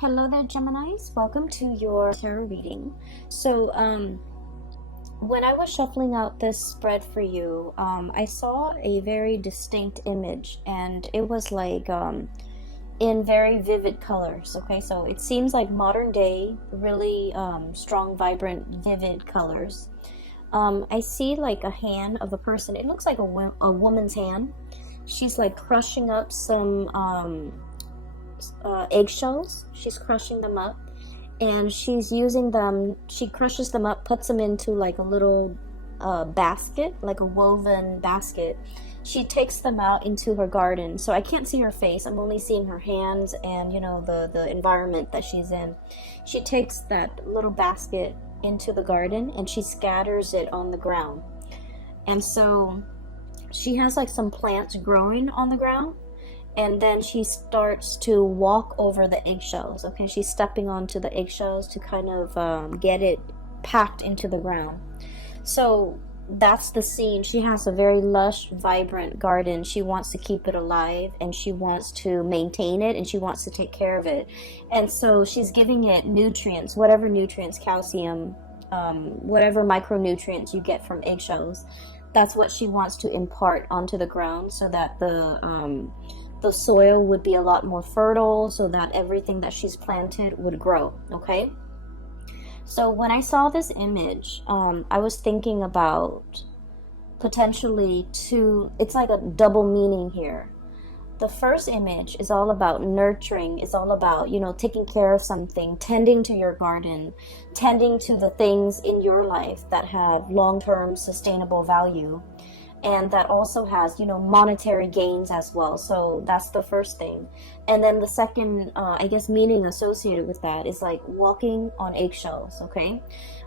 Hello there, Geminis. Welcome to your tarot reading. So, when I was shuffling out this spread for you, I saw a very distinct image, and it was like in very vivid colors. Okay, so it seems like modern day, really strong, vibrant, vivid colors. I see like a hand of a person. It looks like a woman's hand. She's like crushing up some eggshells. She's crushing them up, and she's using them. She crushes them up, puts them into like a little basket, like a woven basket. She takes them out into her garden. So I can't see her face. I'm only seeing her hands and the environment that she's in. She takes that little basket into the garden and she scatters it on the ground. And so she has like some plants growing on the ground, and then she starts to walk over the eggshells. Okay, she's stepping onto the eggshells to kind of get it packed into the ground. So that's the scene. She has a very lush, vibrant garden. She wants to keep it alive, and she wants to maintain it, and she wants to take care of it. And so she's giving it nutrients, whatever nutrients, calcium, whatever micronutrients you get from eggshells. That's what she wants to impart onto the ground, so that the soil would be a lot more fertile, so that everything that she's planted would grow. Okay, so when I saw this image, I was thinking about potentially it's like a double meaning here. The first image is all about nurturing. It's all about, taking care of something, tending to your garden, tending to the things in your life that have long-term sustainable value, and that also has monetary gains as well. So that's the first thing. And then the second meaning associated with that is like walking on eggshells. Okay,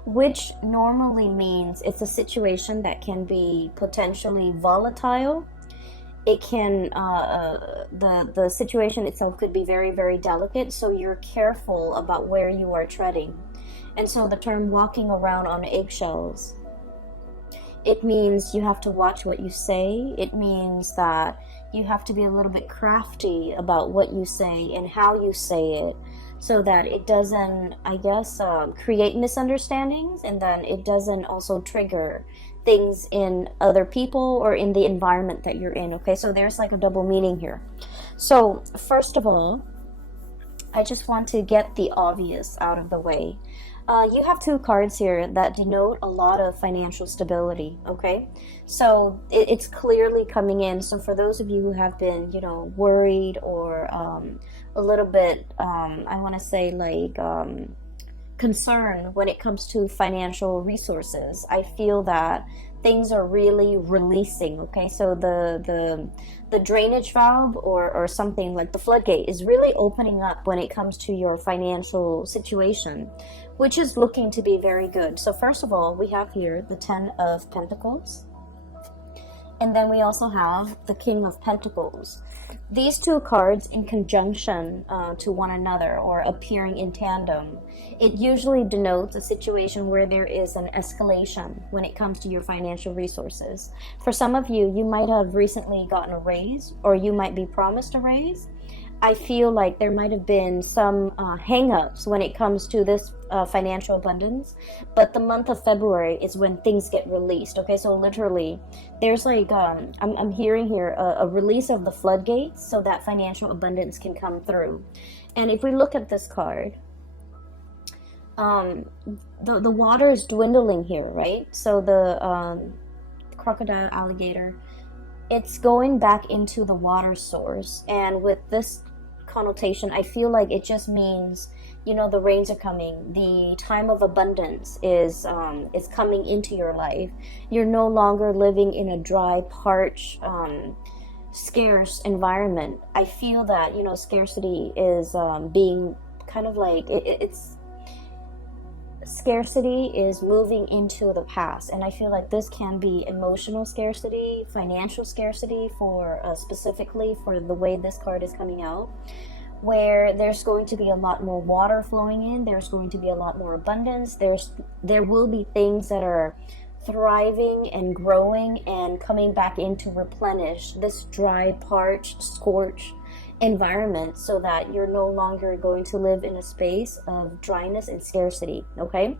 which normally means it's a situation that can be potentially volatile. It can the situation itself could be very, very delicate, so you're careful about where you are treading. And so the term walking around on eggshells, it means you have to watch what you say. It means that you have to be a little bit crafty about what you say and how you say it, so that it doesn't, create misunderstandings, and then it doesn't also trigger things in other people or in the environment that you're in. Okay, so there's like a double meaning here. So first of all, I just want to get the obvious out of the way. You have two cards here that denote a lot of financial stability. Okay, so it's clearly coming in. So for those of you who have been, worried or a little bit, I want to say like concern when it comes to financial resources, I feel that things are really releasing. Okay, so the drainage valve or something like the floodgate is really opening up when it comes to your financial situation, which is looking to be very good. So first of all, we have here the 10 of Pentacles, and then we also have the King of Pentacles. These two cards in conjunction to one another, or appearing in tandem, it usually denotes a situation where there is an escalation when it comes to your financial resources. For some of you, you might have recently gotten a raise, or you might be promised a raise. I feel like there might have been some hang-ups when it comes to this financial abundance, but the month of February is when things get released. Okay, so literally there's like I'm hearing here a release of the floodgates, so that financial abundance can come through. And if we look at this card, the water is dwindling here, right? So the crocodile, alligator, it's going back into the water source. And with this connotation, I feel like it just means, the rains are coming. The time of abundance is coming into your life. You're no longer living in a dry, parched, scarce environment. I feel that, scarcity is being kind of like, it's scarcity is moving into the past. And I feel like this can be emotional scarcity, financial scarcity, for specifically for the way this card is coming out, where there's going to be a lot more water flowing in. There's going to be a lot more abundance. There will be things that are thriving and growing and coming back in to replenish this dry, parched, scorched environment so that you're no longer going to live in a space of dryness and scarcity, okay?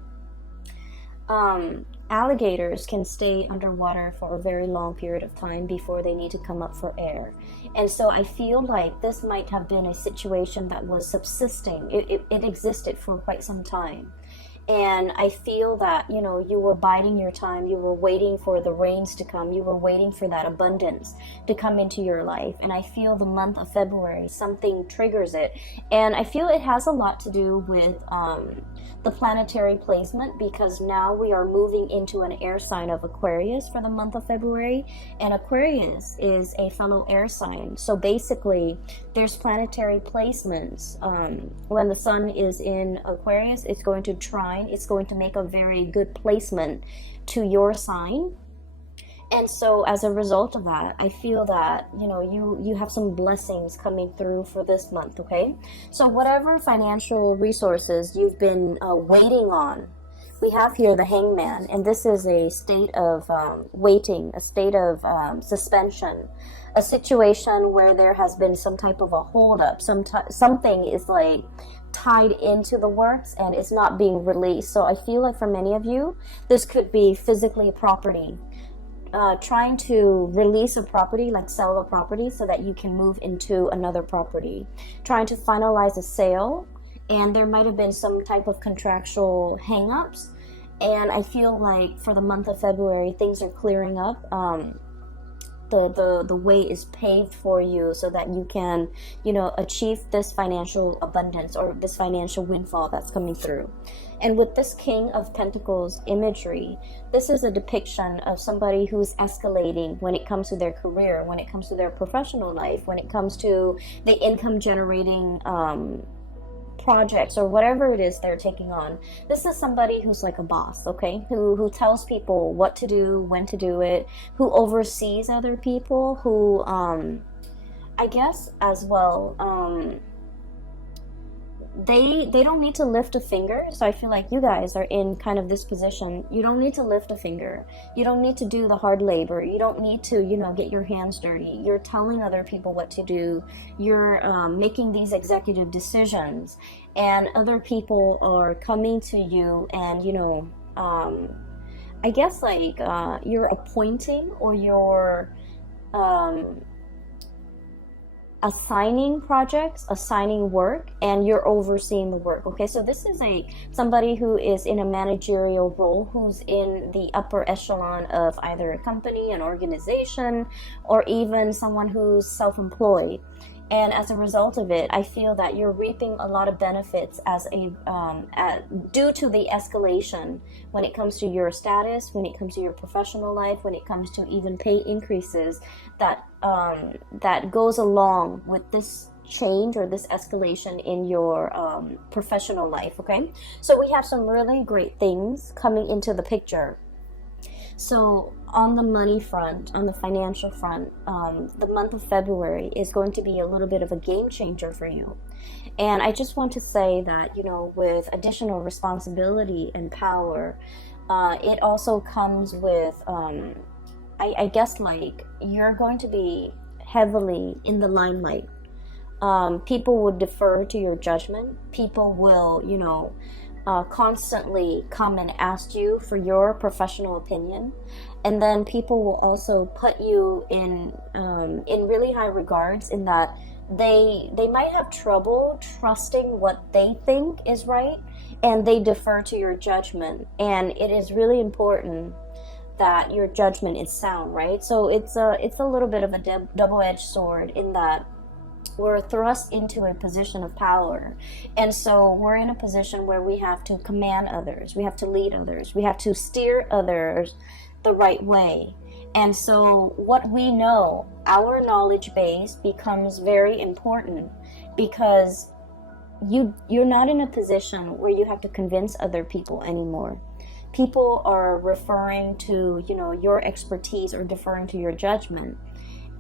Alligators can stay underwater for a very long period of time before they need to come up for air. And so I feel like this might have been a situation that was subsisting. It existed for quite some time. And I feel that, you know, you were biding your time. You were waiting for the rains to come. You were waiting for that abundance to come into your life. And I feel the month of February, something triggers it. And I feel it has a lot to do with the planetary placement, because now we are moving into an air sign of Aquarius for the month of February. And Aquarius is a fellow air sign. So basically, there's planetary placements. When the sun is in Aquarius, it's going to trine. It's going to make a very good placement to your sign. And so as a result of that, I feel that, you know, you have some blessings coming through for this month, okay? So whatever financial resources you've been waiting on, we have here the Hangman, and this is a state of waiting, a state of suspension, a situation where there has been some type of a holdup, something is like tied into the works and it's not being released. So I feel like for many of you, this could be physically property. Trying to release a property, like sell a property so that you can move into another property. Trying to finalize a sale, and there might have been some type of contractual hang-ups. And I feel like for the month of February, things are clearing up. The way is paved for you so that you can, you know, achieve this financial abundance or this financial windfall that's coming through. And with this King of Pentacles imagery, this is a depiction of somebody who's escalating when it comes to their career, when it comes to their professional life, when it comes to the income generating projects or whatever it is they're taking on. This is somebody who's like a boss, okay? Who tells people what to do, when to do it, who oversees other people, who I guess as well they don't need to lift a finger. So I feel like you guys are in kind of this position. You don't need to lift a finger. You don't need to do the hard labor. You don't need to, you know, get your hands dirty. You're telling other people what to do. You're making these executive decisions, and other people are coming to you and, you know, I guess like you're appointing or you're assigning projects, assigning work, and you're overseeing the work. Okay, so this is somebody who is in a managerial role, who's in the upper echelon of either a company, an organization, or even someone who's self-employed. And as a result of it, I feel that you're reaping a lot of benefits due to the escalation when it comes to your status, when it comes to your professional life, when it comes to even pay increases that goes along with this change or this escalation in your professional life, okay? So we have some really great things coming into the picture. So on the money front, on the financial front, the month of February is going to be a little bit of a game changer for you. And I just want to say that, you know, with additional responsibility and power, it also comes with, I guess, like, you're going to be heavily in the limelight. People would defer to your judgment. People will, you know, constantly come and ask you for your professional opinion, and then people will also put you in really high regards, in that they might have trouble trusting what they think is right, and they defer to your judgment. And it is really important that your judgment is sound, right? So it's a little bit of a double-edged sword, in that we're thrust into a position of power. And so we're in a position where we have to command others, we have to lead others, we have to steer others the right way. And so what we know, our knowledge base, becomes very important, because you're not in a position where you have to convince other people anymore. People are referring to, you know, your expertise or deferring to your judgment.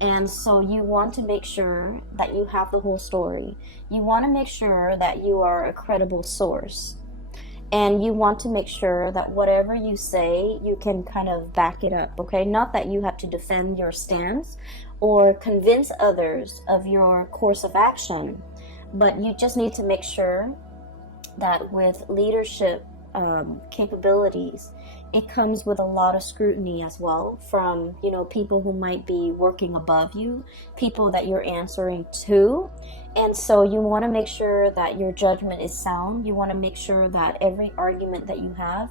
And so you want to make sure that you have the whole story. You want to make sure that you are a credible source. And you want to make sure that whatever you say, you can kind of back it up, okay? Not that you have to defend your stance or convince others of your course of action, but you just need to make sure that with leadership capabilities, it comes with a lot of scrutiny as well from, you know, people who might be working above you, people that you're answering to. And so you want to make sure that your judgment is sound. You want to make sure that every argument that you have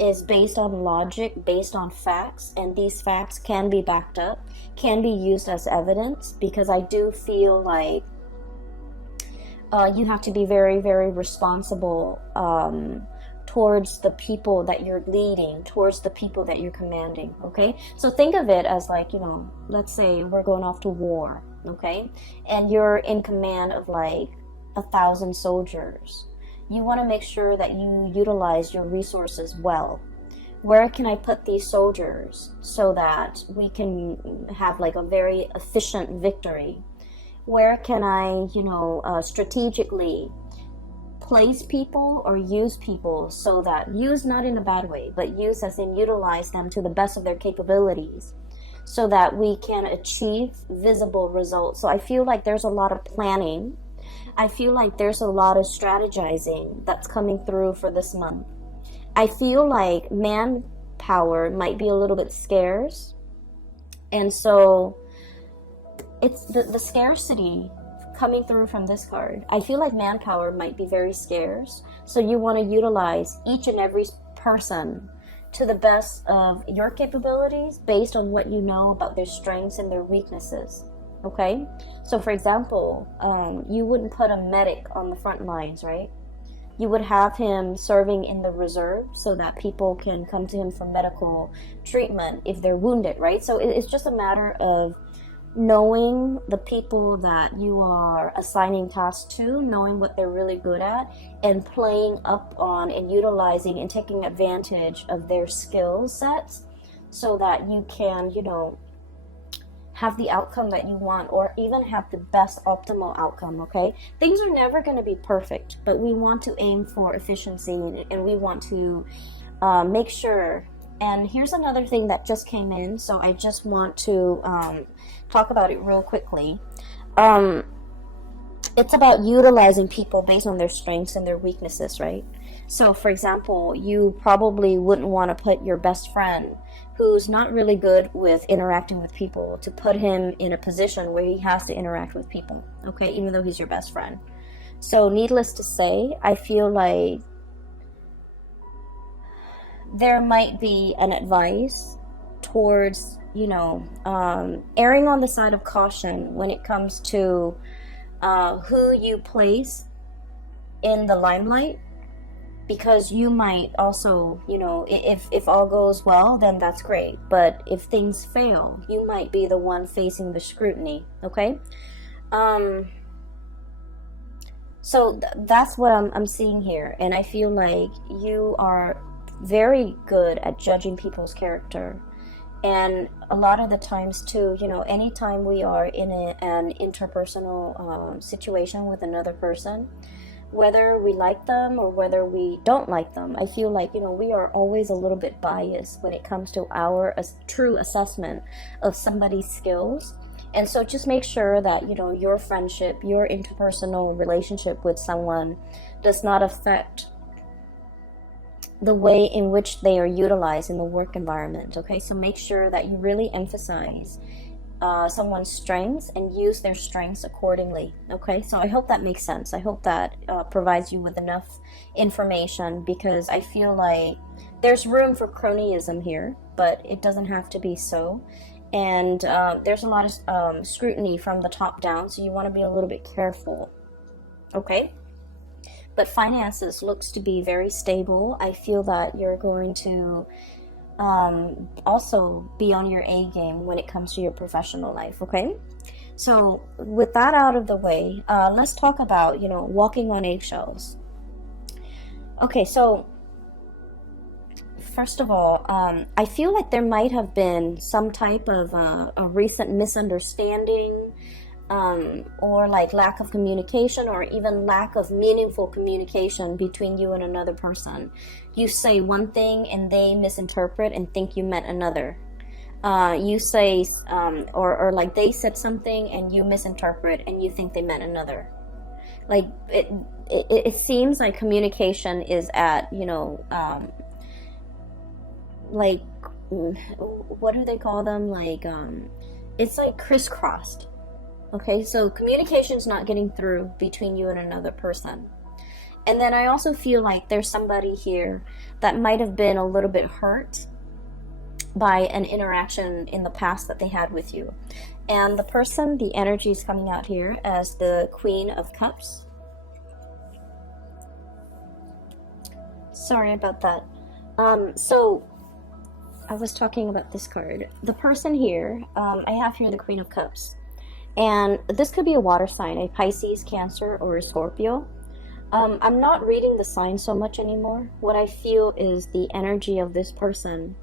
is based on logic, based on facts, and these facts can be backed up, can be used as evidence, because I do feel like you have to be very, very responsible towards the people that you're leading, towards the people that you're commanding, okay? So think of it as like, you know, let's say we're going off to war, okay? And you're in command of like 1,000 soldiers. You want to make sure that you utilize your resources well. Where can I put these soldiers so that we can have like a very efficient victory? Where can I, you know, strategically place people or use people so that, use not in a bad way, but use as in utilize them to the best of their capabilities so that we can achieve visible results. So I feel like there's a lot of planning. I feel like there's a lot of strategizing that's coming through for this month. I feel like manpower might be a little bit scarce. And so it's the scarcity coming through from this card. I feel like manpower might be very scarce. So you want to utilize each and every person to the best of your capabilities based on what you know about their strengths and their weaknesses. Okay? So for example, you wouldn't put a medic on the front lines, right? You would have him serving in the reserve so that people can come to him for medical treatment if they're wounded, right? So it's just a matter of knowing the people that you are assigning tasks to, knowing what they're really good at, and playing up on and utilizing and taking advantage of their skill sets so that you can, you know, have the outcome that you want, or even have the best optimal outcome, okay? Things are never going to be perfect, but we want to aim for efficiency, and we want to make sure. And here's another thing that just came in, so I just want to talk about it real quickly. It's about utilizing people based on their strengths and their weaknesses, right? So, for example, you probably wouldn't want to put your best friend who's not really good with interacting with people to put him in a position where he has to interact with people, okay, even though he's your best friend. So, needless to say, I feel like there might be an advice towards, you know, erring on the side of caution when it comes to who you place in the limelight, because you might also, you know, if all goes well, then that's great, but if things fail, you might be the one facing the scrutiny, okay? So that's what I'm seeing here, and I feel like you are very good at judging people's character. And a lot of the times too, you know, anytime we are in an interpersonal situation with another person, whether we like them or whether we don't like them, I feel like, you know, we are always a little bit biased when it comes to our true assessment of somebody's skills. And so just make sure that, you know, your friendship, your interpersonal relationship with someone does not affect the way in which they are utilized in the work environment, okay? So make sure that you really emphasize someone's strengths and use their strengths accordingly, okay? So I hope that makes sense. I hope that provides you with enough information, because I feel like there's room for cronyism here, but it doesn't have to be so. And there's a lot of scrutiny from the top down, so you want to be a little bit careful, okay? But finances looks to be very stable. I feel that you're going to also be on your A game when it comes to your professional life, okay? So with that out of the way, let's talk about, you know, walking on eggshells. Okay, so first of all, I feel like there might have been some type of a recent misunderstanding, or like lack of communication, or even lack of meaningful communication between you and another person. You say one thing and they misinterpret and think you meant another. You say, or like they said something and you misinterpret and you think they meant another. Like it seems like communication is at, you know, like, what do they call them? Like, it's like crisscrossed. Okay, so communication's not getting through between you and another person. And then I also feel like there's somebody here that might have been a little bit hurt by an interaction in the past that they had with you. And the person, the energy is coming out here as the Queen of Cups. Sorry about that. So I was talking about this card. The person here, I have here the Queen of Cups. And this could be a water sign, a Pisces, Cancer, or a Scorpio. I'm not reading the sign so much anymore. What I feel is the energy of this person.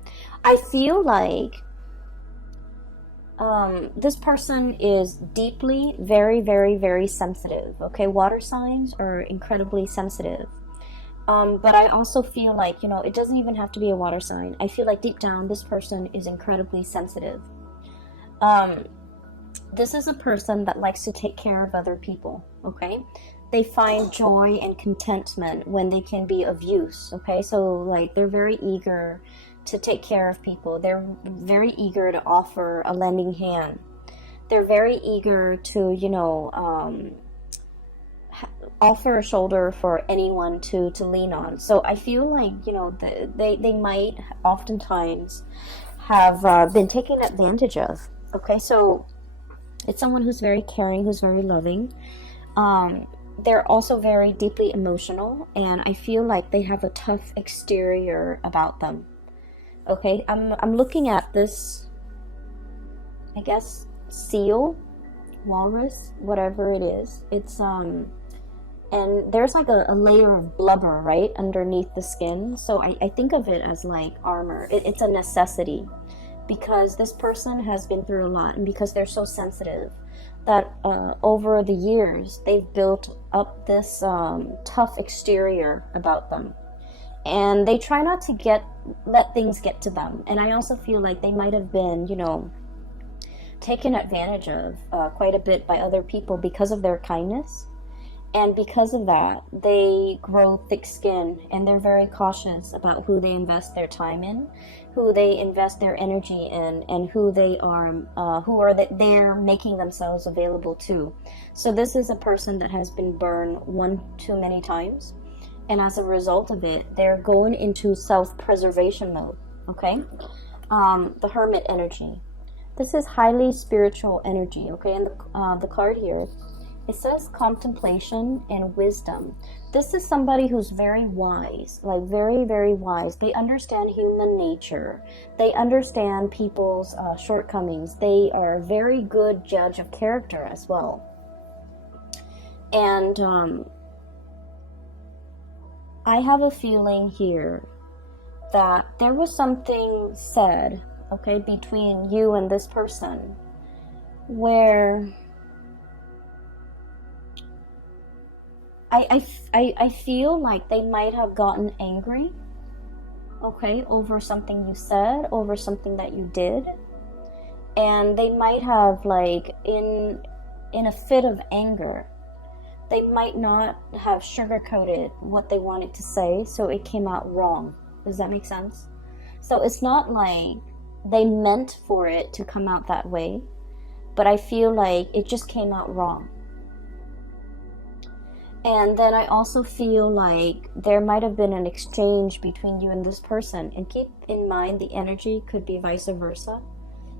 I feel like this person is deeply, very, very, very sensitive. Okay, water signs are incredibly sensitive. But I also feel like, you know, it doesn't even have to be a water sign. I feel like deep down, this person is incredibly sensitive. This is a person that likes to take care of other people, okay? They find joy and contentment when they can be of use, okay? So, like, they're very eager to take care of people. They're very eager to offer a lending hand. They're very eager to, you know, offer a shoulder for anyone to lean on. So I feel like, you know, they might oftentimes have been taken advantage of, okay? So it's someone who's very caring, who's very loving. They're also very deeply emotional, and I feel like they have a tough exterior about them. Okay, I'm looking at this, I guess, seal, walrus, whatever it is. It's and there's like a layer of blubber right underneath the skin. So I think of it as like armor. It's a necessity, because this person has been through a lot, and because they're so sensitive, that over the years they've built up this tough exterior about them, and they try not to let things get to them. And I also feel like they might have been, you know, taken advantage of quite a bit by other people because of their kindness. And because of that, they grow thick skin, and they're very cautious about who they invest their time in, who they invest their energy in, and who they're making themselves available to. So this is a person that has been burned one too many times, and as a result of it, they're going into self-preservation mode. Okay, the Hermit energy. This is highly spiritual energy. Okay, and the card here, it says contemplation and wisdom. This is somebody who's very wise, like very, very wise. They understand human nature. They understand people's shortcomings. They are a very good judge of character as well. And I have a feeling here that there was something said, okay, between you and this person, where I feel like they might have gotten angry, okay, over something you said, over something that you did. And they might have, like, in a fit of anger, they might not have sugarcoated what they wanted to say, so it came out wrong. Does that make sense? So it's not like they meant for it to come out that way, but I feel like it just came out wrong. And then I also feel like there might have been an exchange between you and this person. And keep in mind, the energy could be vice versa,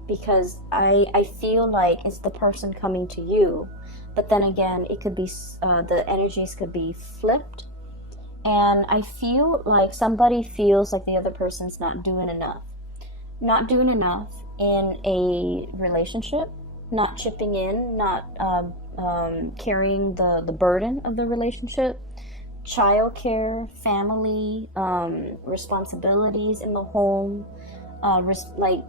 because I feel like it's the person coming to you. But then again, it could be, the energies could be flipped. And I feel like somebody feels like the other person's not doing enough. Not doing enough in a relationship, not chipping in, not carrying the burden of the relationship, childcare, family, responsibilities in the home, like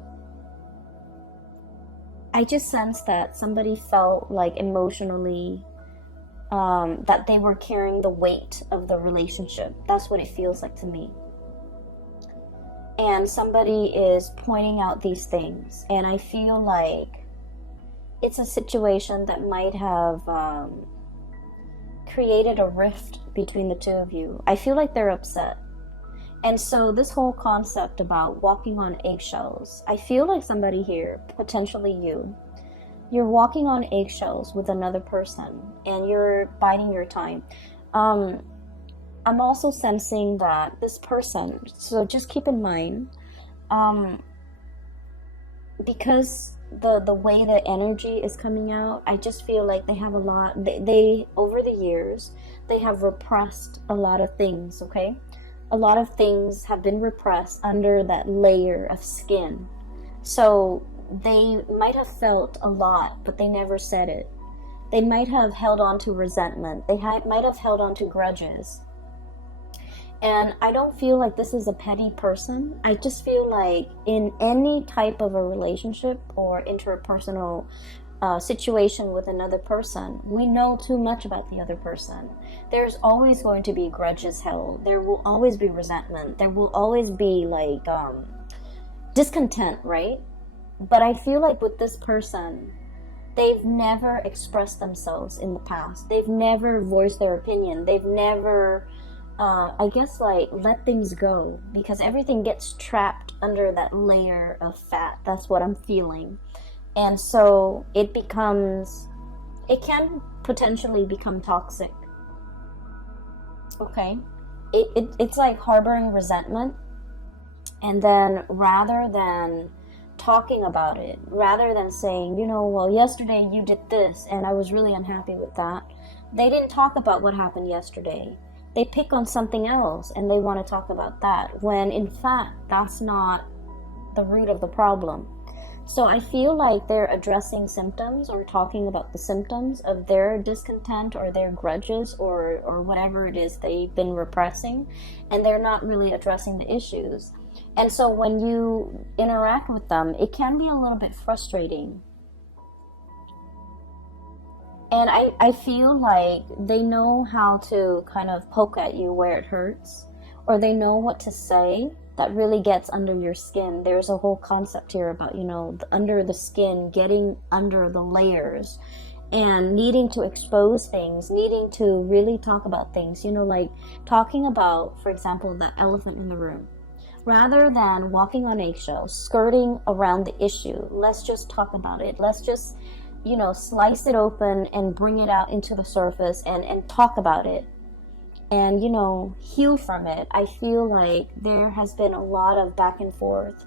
I just sense that somebody felt like emotionally that they were carrying the weight of the relationship. That's what it feels like to me. And somebody is pointing out these things, and I feel like it's a situation that might have created a rift between the two of you. I feel like they're upset. And so this whole concept about walking on eggshells, I feel like somebody here, potentially you're walking on eggshells with another person and you're biding your time. I'm also sensing that this person, so just keep in mind, because the way the energy is coming out, I just feel like they have a lot, they over the years, they have repressed a lot of things, okay? A lot of things have been repressed under that layer of skin. So they might have felt a lot, but they never said it. They might have held on to resentment. They might have held on to grudges. And I don't feel like this is a petty person. I just feel like in any type of a relationship or interpersonal situation with another person, we know too much about the other person. There's always going to be grudges held. There will always be resentment. There will always be like discontent, right? But I feel like with this person, they've never expressed themselves in the past. They've never voiced their opinion. They've never I guess like let things go, because everything gets trapped under that layer of fat. That's what I'm feeling. And so it can potentially become toxic. Okay? It's like harboring resentment, and then rather than talking about it, rather than saying, well, yesterday you did this and I was really unhappy with that, they didn't talk about what happened yesterday. They pick on something else and they want to talk about that, when in fact that's not the root of the problem. So I feel like they're addressing symptoms or talking about the symptoms of their discontent or their grudges or whatever it is they've been repressing, and they're not really addressing the issues. And so when you interact with them, it can be a little bit frustrating. And I feel like they know how to kind of poke at you where it hurts, or they know what to say that really gets under your skin. There's a whole concept here about, under the skin, getting under the layers and needing to expose things, needing to really talk about things, like talking about, for example, the elephant in the room. Rather than walking on eggshells, skirting around the issue, let's just talk about it. Let's just slice it open and bring it out into the surface and talk about it and, heal from it. I feel like there has been a lot of back and forth,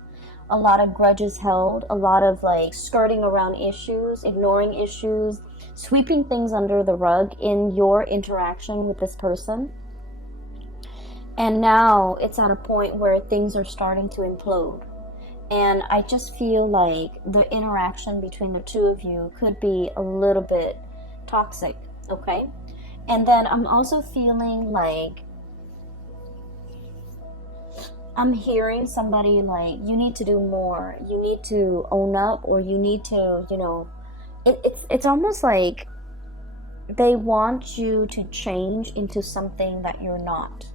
a lot of grudges held, a lot of like skirting around issues, ignoring issues, sweeping things under the rug in your interaction with this person. And now it's at a point where things are starting to implode. And I just feel like the interaction between the two of you could be a little bit toxic, okay? And then I'm also feeling like I'm hearing somebody like, you need to do more, you need to own up, or you need to, it's almost like they want you to change into something that you're not.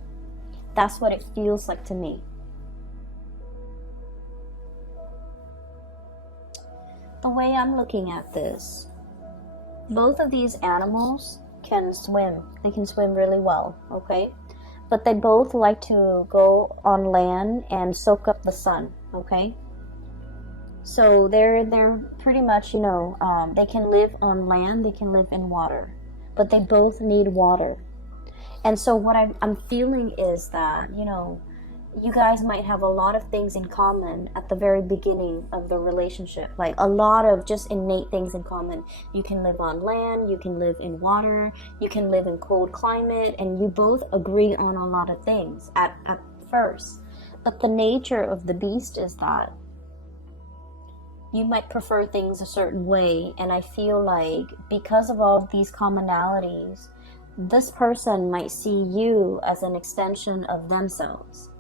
That's what it feels like to me. The way I'm looking at this, both of these animals can swim. They can swim really well, okay? But they both like to go on land and soak up the sun, okay? So they're pretty much, they can live on land, they can live in water, but they both need water. And so what I'm feeling is that, you guys might have a lot of things in common at the very beginning of the relationship, like a lot of just innate things in common. You can live on land, you can live in water, you can live in cold climate, and you both agree on a lot of things at first. But the nature of the beast is that you might prefer things a certain way, and I feel like because of all of these commonalities, this person might see you as an extension of themselves.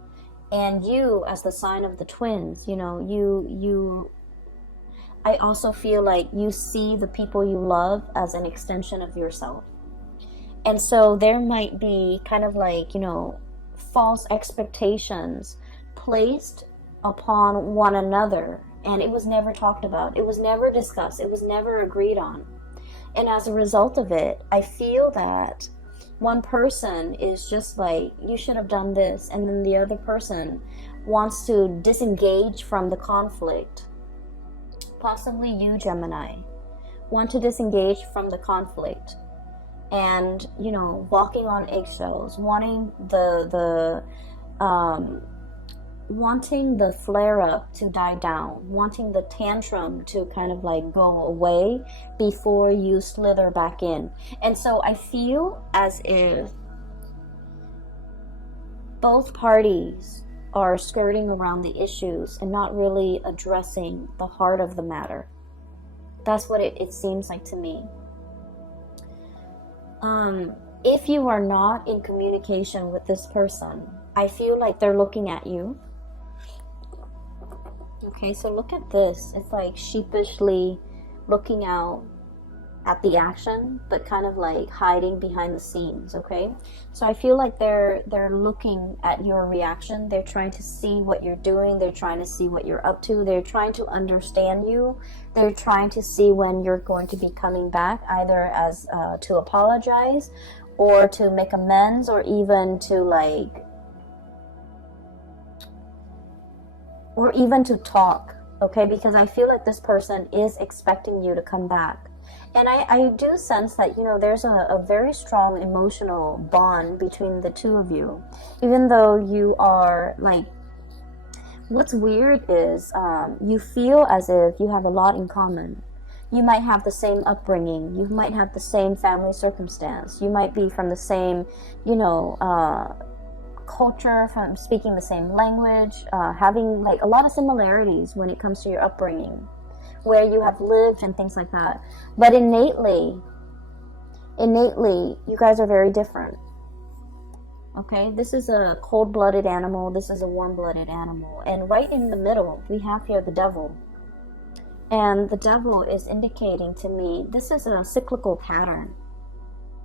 And you, as the sign of the twins, I I also feel like you see the people you love as an extension of yourself. And so there might be kind of like, you know, false expectations placed upon one another, and it was never talked about. It was never discussed. It was never agreed on. And as a result of it, I feel that one person is just like, you should have done this, and then the other person wants to disengage from the conflict. Possibly you, Gemini, want to disengage from the conflict, and, you know, walking on eggshells, wanting wanting the flare up to die down, wanting the tantrum to kind of like go away before you slither back in. And so I feel as if both parties are skirting around the issues and not really addressing the heart of the matter. That's what it seems like to me. If you are not in communication with this person, I feel like they're looking at you. Okay, so look at this. It's like sheepishly looking out at the action, but kind of like hiding behind the scenes, okay? So I feel like they're looking at your reaction. They're trying to see what you're doing. They're trying to see what you're up to. They're trying to understand you. They're trying to see when you're going to be coming back, either as to apologize or to make amends, or even to like, or even to talk, okay? Because I feel like this person is expecting you to come back. And I do sense that, you know, there's a very strong emotional bond between the two of you. Even though you are like, what's weird is you feel as if you have a lot in common. You might have the same upbringing. You might have the same family circumstance. You might be from the same, you know, culture, from speaking the same language, having like a lot of similarities when it comes to your upbringing, where you have lived and things like that. But innately, you guys are very different. Okay, this is a cold-blooded animal. This is a warm-blooded animal. And right in the middle, we have here the devil. And the devil is indicating to me, this is a cyclical pattern.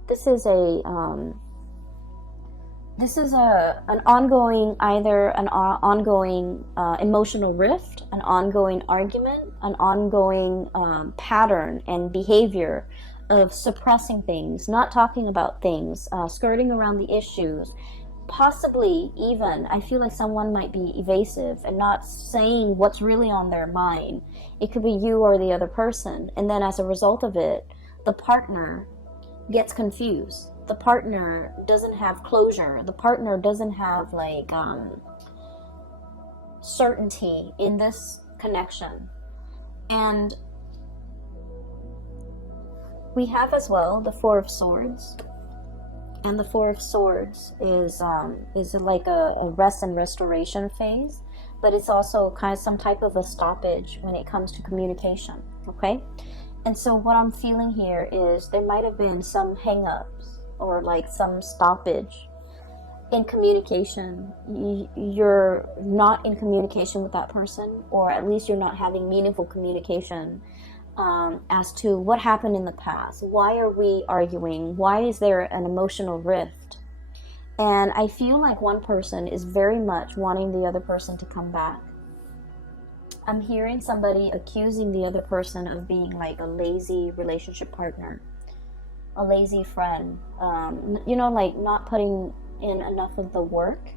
This is an ongoing, either an ongoing emotional rift, an ongoing argument, an ongoing pattern and behavior of suppressing things, not talking about things, skirting around the issues. Possibly even, I feel like someone might be evasive and not saying what's really on their mind. It could be you or the other person. And then as a result of it, the partner gets confused. The partner doesn't have closure. The partner doesn't have like certainty in this connection. And we have as well the Four of Swords. And the Four of Swords is like a rest and restoration phase, but it's also kind of some type of a stoppage when it comes to communication, okay? And so what I'm feeling here is there might have been some hang-ups or like some stoppage in communication. You're not in communication with that person, or at least you're not having meaningful communication as to what happened in the past. Why are we arguing? Why is there an emotional rift? And I feel like one person is very much wanting the other person to come back. I'm hearing somebody accusing the other person of being like a lazy relationship partner, a lazy friend, you know, like not putting in enough of the work.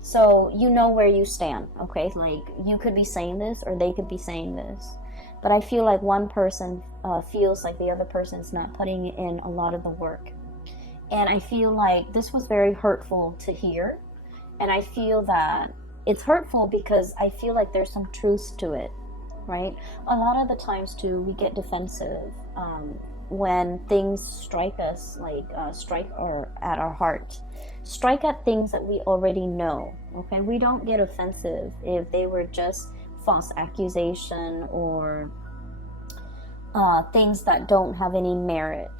So you know where you stand, okay? Like you could be saying this or they could be saying this. But I feel like one person feels like the other person's not putting in a lot of the work. And I feel like this was very hurtful to hear. And I feel that it's hurtful because I feel like there's some truth to it, right? A lot of the times too, we get defensive when things strike us, like strike or at our heart. Strike at things that we already know, okay? We don't get offensive if they were just false accusation or things that don't have any merit.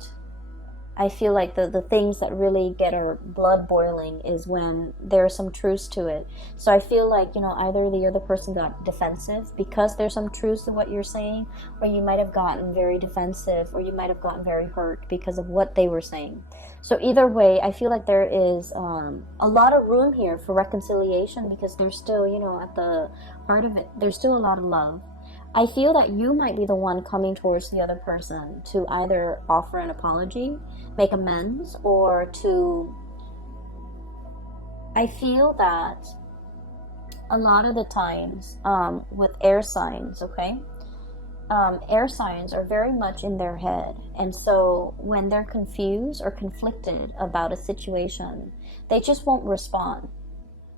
I feel like the things that really get our blood boiling is when there's some truth to it. So I feel like, you know, either the other person got defensive because there's some truth to what you're saying, or you might have gotten very defensive, or you might have gotten very hurt because of what they were saying. So either way, I feel like there is a lot of room here for reconciliation, because there's still, you know, at the heart of it, there's still a lot of love. I feel that you might be the one coming towards the other person to either offer an apology, make amends, or to... I feel that a lot of the times with air signs, okay? Air signs are very much in their head. And so when they're confused or conflicted about a situation, they just won't respond.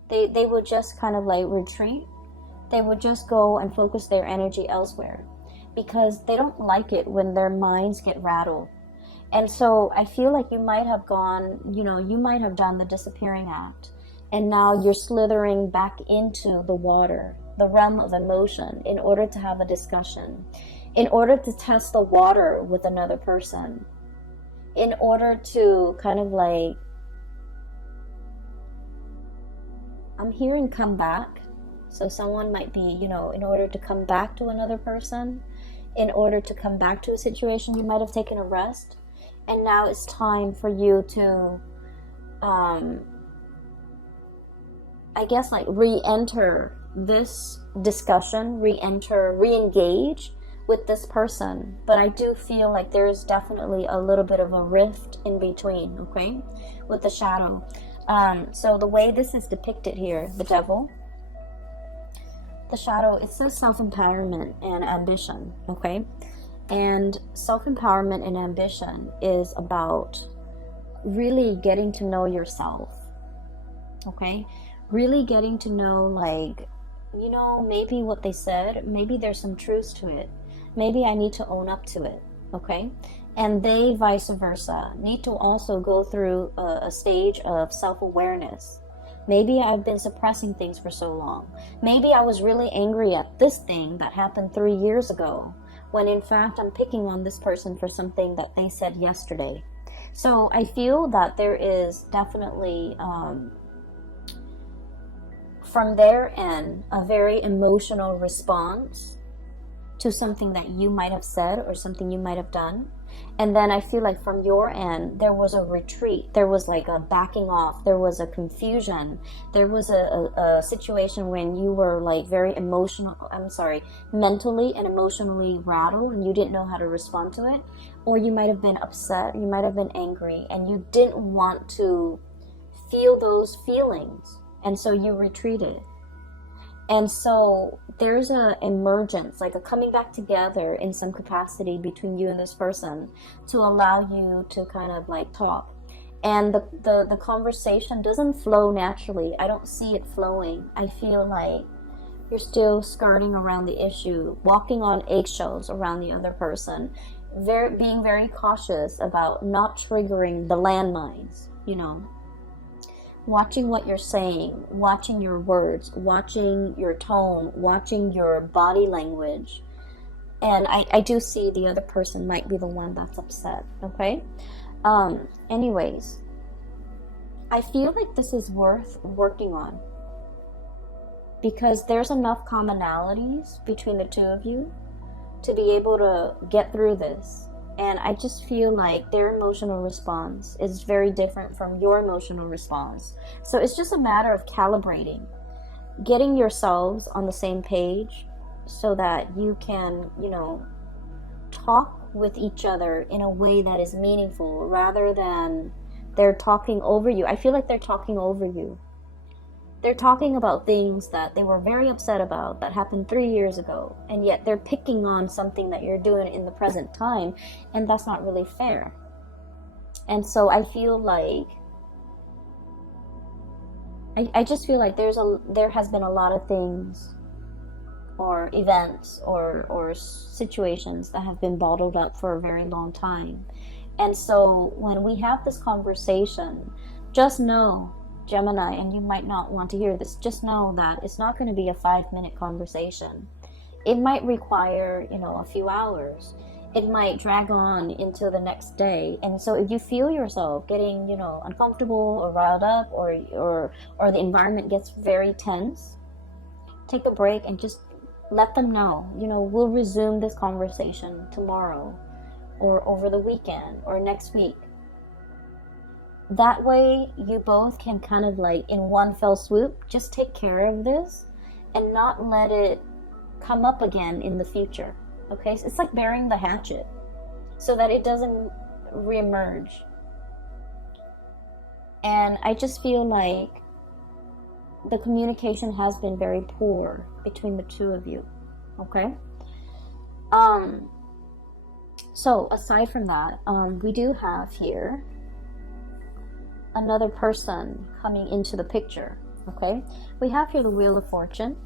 They will just kind of like retreat. They would just go and focus their energy elsewhere, because they don't like it when their minds get rattled. And so I feel like you might have gone, you know, you might have done the disappearing act, and now you're slithering back into the water, the realm of emotion, in order to have a discussion, in order to test the water with another person, in order to kind of like, I'm hearing come back. So someone might be, you know, in order to come back to another person, in order to come back to a situation, you might have taken a rest. And now it's time for you to, I guess, like re-enter this discussion, re-engage with this person. But I do feel like there's definitely a little bit of a rift in between, okay, with the shadow. So the way this is depicted here, the devil, the shadow, it says self-empowerment and ambition, okay? And self-empowerment and ambition is about really getting to know yourself, okay? Really getting to know, like, you know, maybe what they said, maybe there's some truth to it. Maybe I need to own up to it, okay? And they, vice versa, need to also go through a stage of self-awareness. Maybe I've been suppressing things for so long. Maybe I was really angry at this thing that happened 3 years ago, when in fact I'm picking on this person for something that they said yesterday. So I feel that there is definitely, from their end, a very emotional response to something that you might have said or something you might have done. And then I feel like from your end, there was a retreat. There was like a backing off. There was a confusion. There was a situation when you were like very mentally and emotionally rattled, and you didn't know how to respond to it. Or you might have been upset. You might have been angry, and you didn't want to feel those feelings. And so you retreated. And so there's an emergence, like a coming back together in some capacity between you and this person to allow you to kind of like talk. And the conversation doesn't flow naturally. I don't see it flowing. I feel like you're still skirting around the issue, walking on eggshells around the other person, being very cautious about not triggering the landmines, you know. Watching what you're saying, watching your words, watching your tone, watching your body language. And I do see the other person might be the one that's upset, okay? Anyways, I feel like this is worth working on, because there's enough commonalities between the two of you to be able to get through this. And I just feel like their emotional response is very different from your emotional response. So it's just a matter of calibrating, getting yourselves on the same page so that you can, you know, talk with each other in a way that is meaningful, rather than they're talking over you. I feel like they're talking over you. They're talking about things that they were very upset about that happened 3 years ago, and yet they're picking on something that you're doing in the present time, and that's not really fair. And so I feel like, I just feel like there has been a lot of things or events or situations that have been bottled up for a very long time. And so when we have this conversation, just know, Gemini, and you might not want to hear this, just know that it's not going to be a 5-minute conversation. It might require, you know, a few hours. it might drag on into the next day. And so if you feel yourself getting, you know, uncomfortable or riled up, or the environment gets very tense, take a break and just let them know, you know, we'll resume this conversation tomorrow or over the weekend or next week. That way you both can kind of like in one fell swoop just take care of this and not let it come up again in the future. Okay, so it's like burying the hatchet so that it doesn't reemerge. And I just feel like the communication has been very poor between the two of you. Okay. So aside from that, we do have here another person coming into the picture. Okay, we have here the Wheel of Fortune.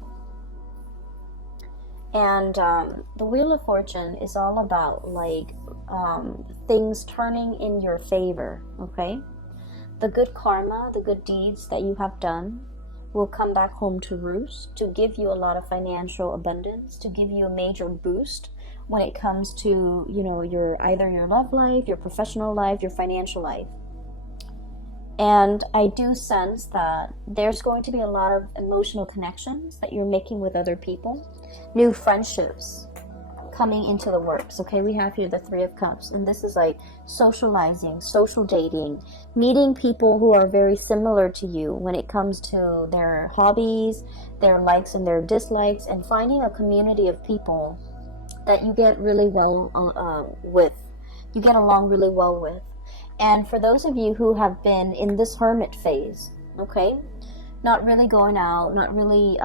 And the Wheel of Fortune is all about like things turning in your favor, okay? The good karma, the good deeds that you have done will come back home to roost to give you a lot of financial abundance, to give you a major boost when it comes to, you know, either your love life, your professional life, your financial life. And I do sense that there's going to be a lot of emotional connections that you're making with other people. New friendships coming into the works. Okay, we have here the Three of Cups, and this is like socializing, social dating, meeting people who are very similar to you when it comes to their hobbies, their likes and their dislikes, and finding a community of people that you get really well with, you get along really well with. And for those of you who have been in this hermit phase, okay, not really going out, not really,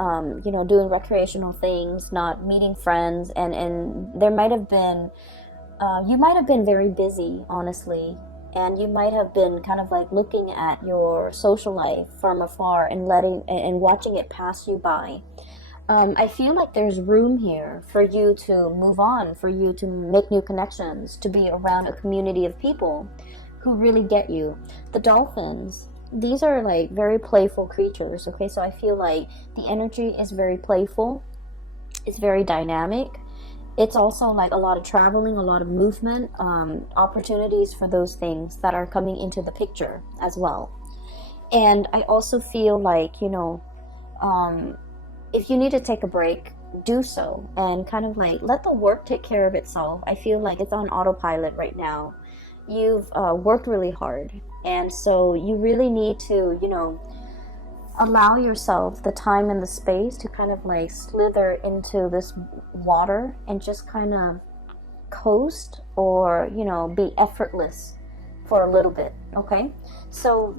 you know, doing recreational things, not meeting friends, and there might have been, you might have been very busy, honestly, and you might have been kind of like looking at your social life from afar and watching it pass you by. I feel like there's room here for you to move on, for you to make new connections, to be around a community of people who really get you. The dolphins, these are like very playful creatures, okay? So I feel like the energy is very playful. It's very dynamic. It's also like a lot of traveling, a lot of movement, opportunities for those things that are coming into the picture as well. And I also feel like, you know, if you need to take a break, do so and kind of like let the work take care of itself. I feel like it's on autopilot right now. You've worked really hard, and so you really need to, you know, allow yourself the time and the space to kind of like slither into this water and just kind of coast, or, you know, be effortless for a little bit. Okay, so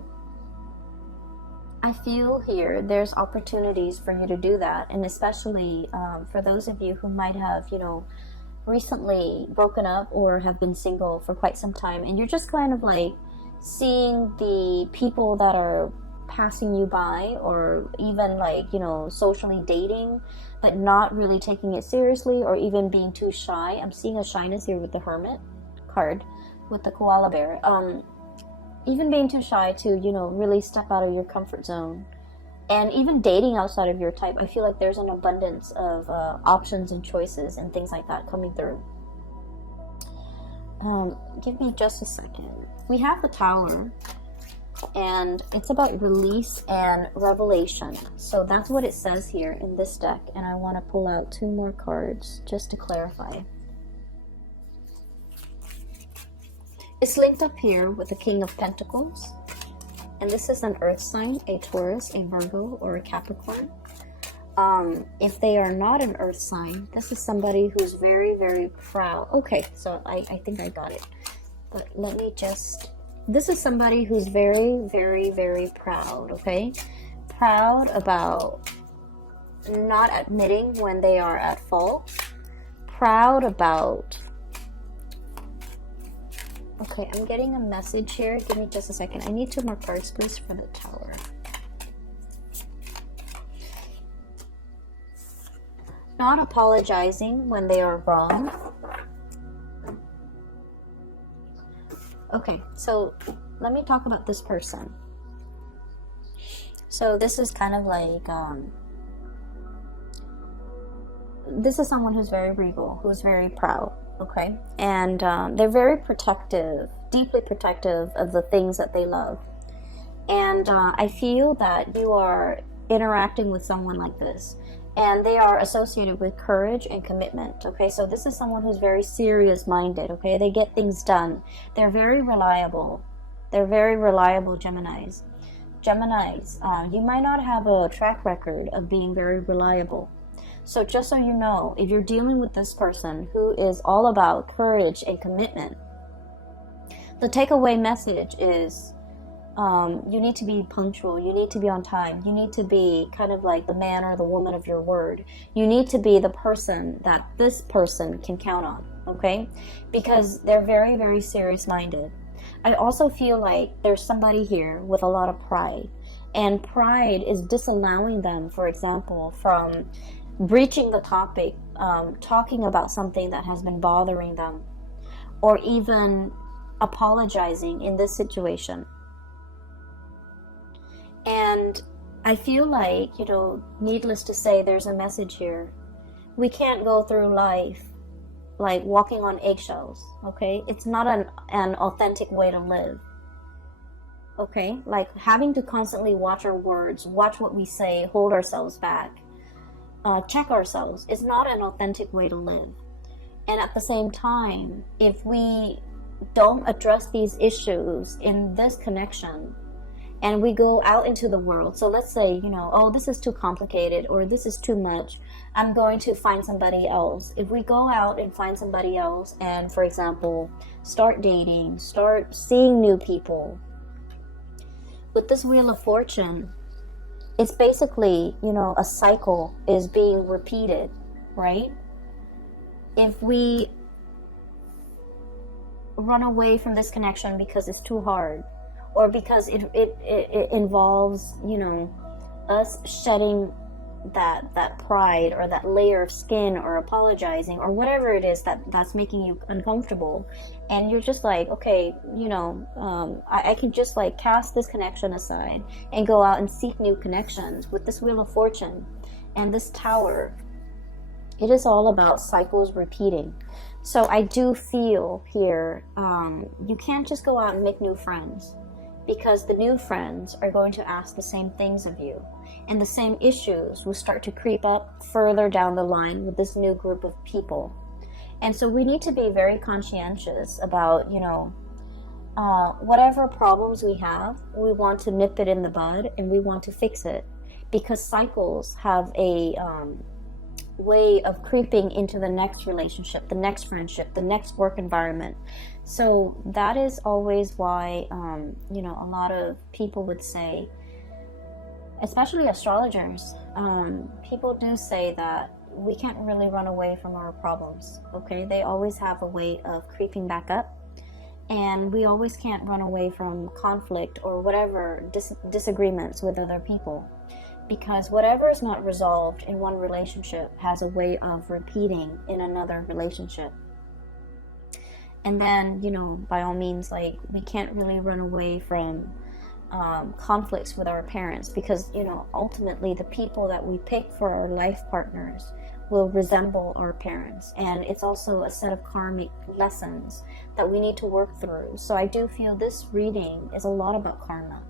I feel here there's opportunities for you to do that, and especially for those of you who might have, you know, recently broken up or have been single for quite some time, and you're just kind of like seeing the people that are passing you by, or even like, you know, socially dating but not really taking it seriously, or even being too shy. I'm seeing a shyness here with the Hermit card with the koala bear. Even being too shy to, you know, really step out of your comfort zone. And even dating outside of your type, I feel like there's an abundance of options and choices and things like that coming through. Give me just a second. We have the Tower, and it's about release and revelation. So that's what it says here in this deck, and I want to pull out 2 more cards just to clarify. It's linked up here with the King of Pentacles. And this is an earth sign, a Taurus, a Virgo, or a Capricorn. If they are not an earth sign, this is somebody who's very, very proud. Okay, so I think I got it. But let me just... This is somebody who's very, very, very proud, okay? Proud about not admitting when they are at fault. Proud about... Okay, I'm getting a message here. Give me just a second. I need 2 more cards, please, for the Tower. Not apologizing when they are wrong. Okay, so let me talk about this person. So this is kind of like, this is someone who's very regal, who's very proud. okay? And they're very protective, deeply protective of the things that they love. And I feel that you are interacting with someone like this, and they are associated with courage and commitment, okay? So this is someone who's very serious minded, okay? They get things done. They're very reliable. They're very reliable Geminis. You might not have a track record of being very reliable. So just so you know, if you're dealing with this person who is all about courage and commitment, the takeaway message is you need to be punctual. You need to be on time. You need to be kind of like the man or the woman of your word. You need to be the person that this person can count on, okay? Because they're very, very serious minded. I also feel like there's somebody here with a lot of pride, and pride is disallowing them, for example, from breaching the topic, talking about something that has been bothering them, or even apologizing in this situation. And I feel like, needless to say, there's a message here. We can't go through life like walking on eggshells, okay? It's not an authentic way to live, okay? Like having to constantly watch our words, watch what we say, hold ourselves back, check ourselves is not an authentic way to live. And at the same time, if we don't address these issues in this connection, and we go out into the world, so let's say, oh, this is too complicated, or this is too much, I'm going to find somebody else. If we go out and find somebody else and, for example, start dating, start seeing new people, with this Wheel of Fortune, it's basically, a cycle is being repeated, right? If we run away from this connection because it's too hard, or because it involves, us shedding that pride or that layer of skin, or apologizing, or whatever it is that's making you uncomfortable, and you're just like, okay, I can just like cast this connection aside and go out and seek new connections. With this Wheel of Fortune and this Tower, it is all about cycles repeating. So I do feel here, you can't just go out and make new friends, because the new friends are going to ask the same things of you, and the same issues will start to creep up further down the line with this new group of people. And so we need to be very conscientious about, whatever problems we have, we want to nip it in the bud, and we want to fix it, because cycles have a way of creeping into the next relationship, the next friendship, the next work environment. So that is always why, a lot of people would say, especially astrologers, people do say that we can't really run away from our problems, okay? They always have a way of creeping back up, and we always can't run away from conflict or whatever disagreements with other people, because whatever is not resolved in one relationship has a way of repeating in another relationship. And then, by all means, like, we can't really run away from conflicts with our parents, because, ultimately the people that we pick for our life partners will resemble our parents. And it's also a set of karmic lessons that we need to work through. So I do feel this reading is a lot about karma.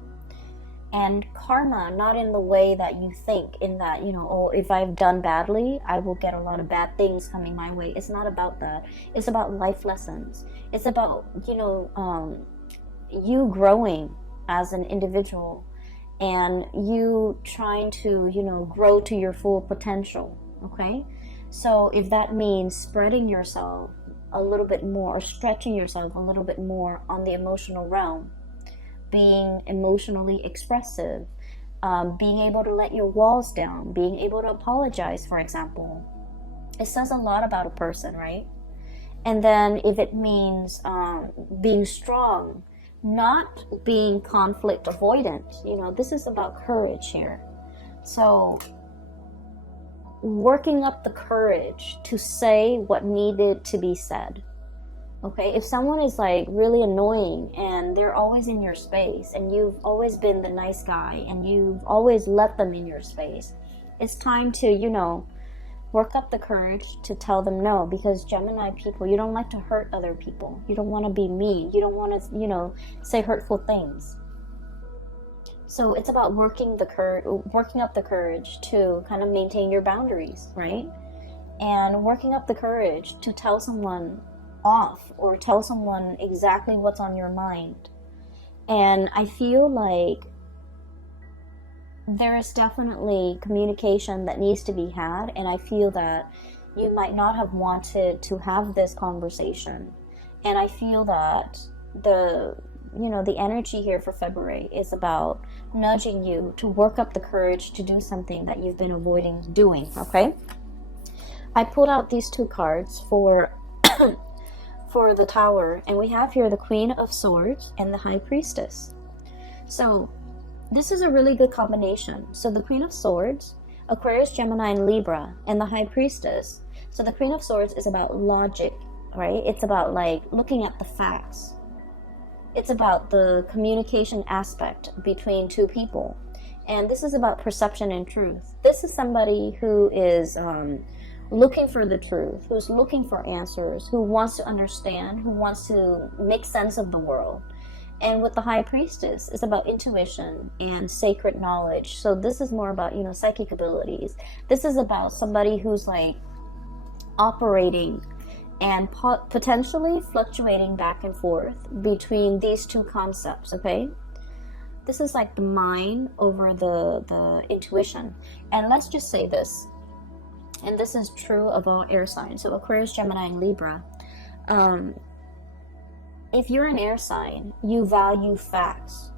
And karma, not in the way that you think, in that, if I've done badly, I will get a lot of bad things coming my way. It's not about that. It's about life lessons. It's about, you growing as an individual, and you trying to, grow to your full potential, okay? So if that means spreading yourself a little bit more, or stretching yourself a little bit more on the emotional realm, being emotionally expressive, being able to let your walls down, being able to apologize, for example, it says a lot about a person, right? And then if it means being strong, not being conflict avoidant, this is about courage here. So working up the courage to say what needed to be said. Okay, if someone is like really annoying and they're always in your space, and you've always been the nice guy and you've always let them in your space, it's time to, Work up the courage to tell them no, because Gemini people, you don't like to hurt other people. You don't want to be mean. You don't want to, say hurtful things. So it's about working up the courage to kind of maintain your boundaries, right? And working up the courage to tell someone off or tell someone exactly what's on your mind. And I feel like there is definitely communication that needs to be had, and I feel that you might not have wanted to have this conversation. And I feel that the energy here for February is about nudging you to work up the courage to do something that you've been avoiding doing, okay? I pulled out these two cards for for the Tower, and we have here the Queen of Swords and the High Priestess. So this is a really good combination. So the Queen of Swords, Aquarius, Gemini, and Libra, and the High Priestess. So the Queen of Swords is about logic, right? It's about like looking at the facts. It's about the communication aspect between two people. And this is about perception and truth. This is somebody who is looking for the truth, who's looking for answers, who wants to understand, who wants to make sense of the world. And with the High Priestess, it's about intuition and sacred knowledge. So this is more about, psychic abilities. This is about somebody who's like operating and potentially fluctuating back and forth between these two concepts, okay? This is like the mind over the intuition. And let's just say this, and this is true of all air signs, so Aquarius, Gemini, and Libra. If you're an air sign, you value facts.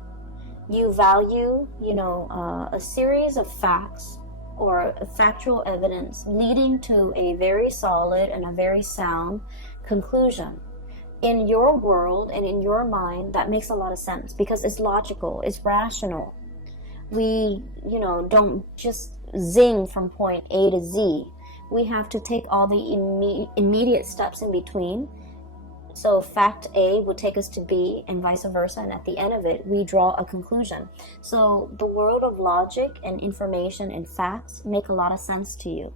You value, a series of facts or factual evidence leading to a very solid and a very sound conclusion. In your world and in your mind, that makes a lot of sense because it's logical, it's rational. We, don't just zing from point A to Z. We have to take all the immediate steps in between. So fact A would take us to B and vice versa, and at the end of it, we draw a conclusion. So the world of logic and information and facts make a lot of sense to you.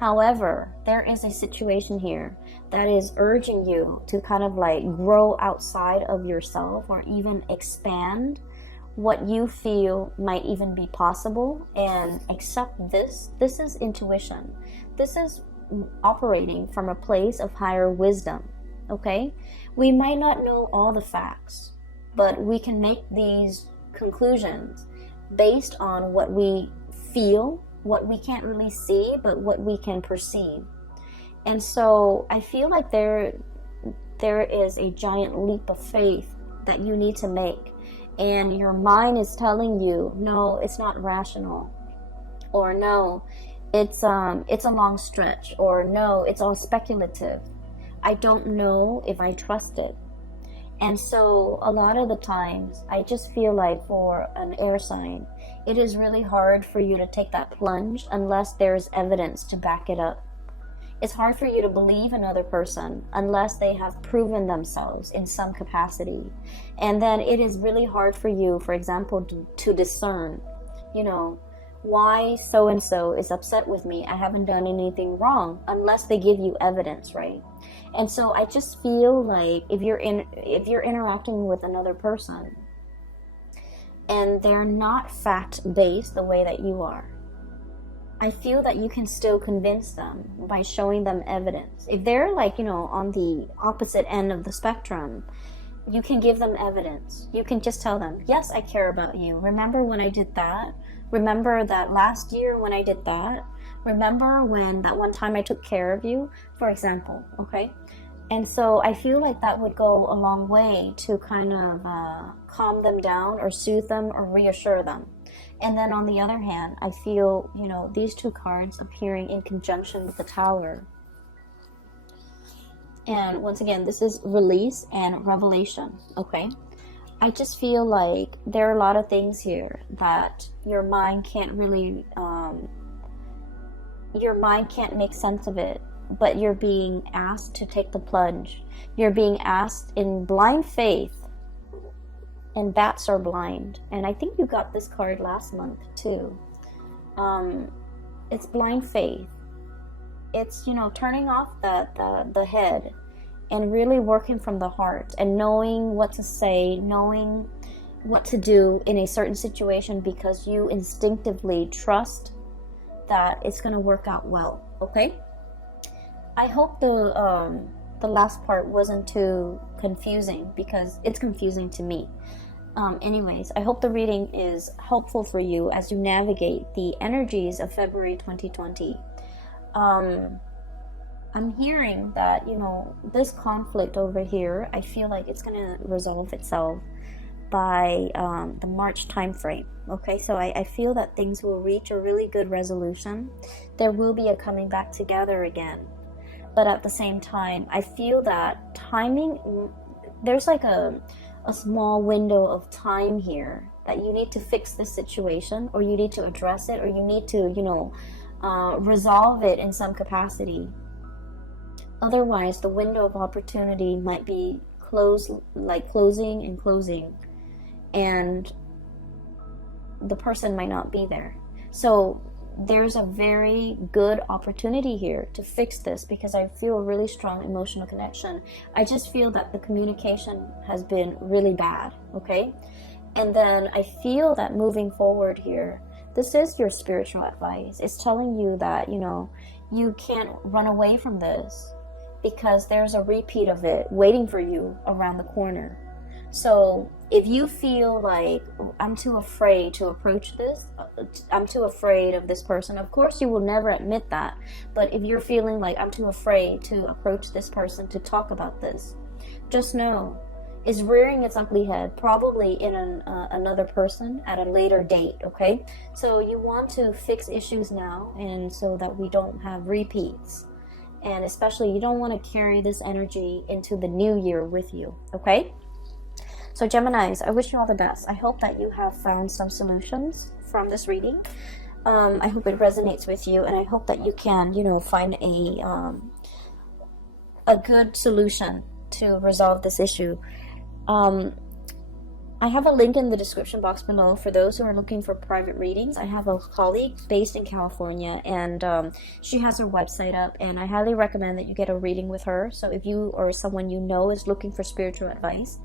However, there is a situation here that is urging you to kind of like grow outside of yourself or even expand what you feel might even be possible and accept this. This is intuition. This is operating from a place of higher wisdom. Okay, we might not know all the facts, but we can make these conclusions based on what we feel, what we can't really see, but what we can perceive. And so I feel like there is a giant leap of faith that you need to make, and your mind is telling you, no, it's not rational, or no, it's a long stretch, or no, it's all speculative. I don't know if I trust it. And so a lot of the times I just feel like for an air sign, it is really hard for you to take that plunge unless there's evidence to back it up. It's hard for you to believe another person unless they have proven themselves in some capacity. And then it is really hard for you, for example, to discern, why so-and-so is upset with me. I haven't done anything wrong unless they give you evidence, right? And so I just feel like if you're interacting with another person and they're not fact-based the way that you are, I feel that you can still convince them by showing them evidence. If they're like, on the opposite end of the spectrum, you can give them evidence. You can just tell them, yes, I care about you. Remember when I did that? Remember that last year when I did that? Remember when that one time I took care of you, for example, okay? And so I feel like that would go a long way to kind of calm them down or soothe them or reassure them. And then on the other hand, I feel, these two cards appearing in conjunction with the Tower. And once again, this is release and revelation, okay? I just feel like there are a lot of things here that your mind can't really, make sense of it, but you're being asked to take the plunge. You're being asked in blind faith, and bats are blind. And I think you got this card last month too. It's blind faith. it's, you know, turning off the head and really working from the heart and knowing what to say, knowing what to do in a certain situation because you instinctively trust that it's going to work out well. Okay, I hope the last part wasn't too confusing, because it's confusing to me. Anyways, I hope the reading is helpful for you as you navigate the energies of February 2020. I'm hearing that, you know, this conflict over here, I feel like it's going to resolve itself by the March time frame. Okay, so I feel that things will reach a really good resolution. There will be a coming back together again. But at the same time, I feel that timing, there's like a small window of time here that you need to fix this situation, or you need to address it, or you need to, you know, resolve it in some capacity. Otherwise, the window of opportunity might be closing and closing, and the person might not be there. So there's a very good opportunity here to fix this, because I feel a really strong emotional connection. I just feel that the communication has been really bad, okay? And then I feel that moving forward here, this is your spiritual advice. It's telling you that, you know, you can't run away from this, because there's a repeat of it waiting for you around the corner. So if you feel like, I'm too afraid to approach this, I'm too afraid of this person, of course you will never admit that. But if you're feeling like, I'm too afraid to approach this person to talk about this, just know it's rearing its ugly head, probably in another person at a later date, okay? So you want to fix issues now, and so that we don't have repeats. And especially, you don't want to carry this energy into the new year with you, okay? So Geminis, I wish you all the best. I hope that you have found some solutions from this reading. I hope it resonates with you, and I hope that you can, you know, find a good solution to resolve this issue. I have a link in the description box below for those who are looking for private readings. I have a colleague based in California, and she has her website up, and I highly recommend that you get a reading with her. So if you or someone you know is looking for spiritual advice,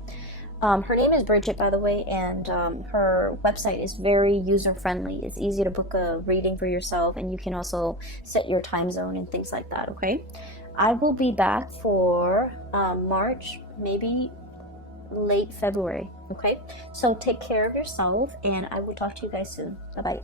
her name is Bridget, by the way, and her website is very user-friendly. It's easy to book a reading for yourself, and you can also set your time zone and things like that, okay? I will be back for March, maybe late February, okay? So take care of yourself, and I will talk to you guys soon. Bye-bye.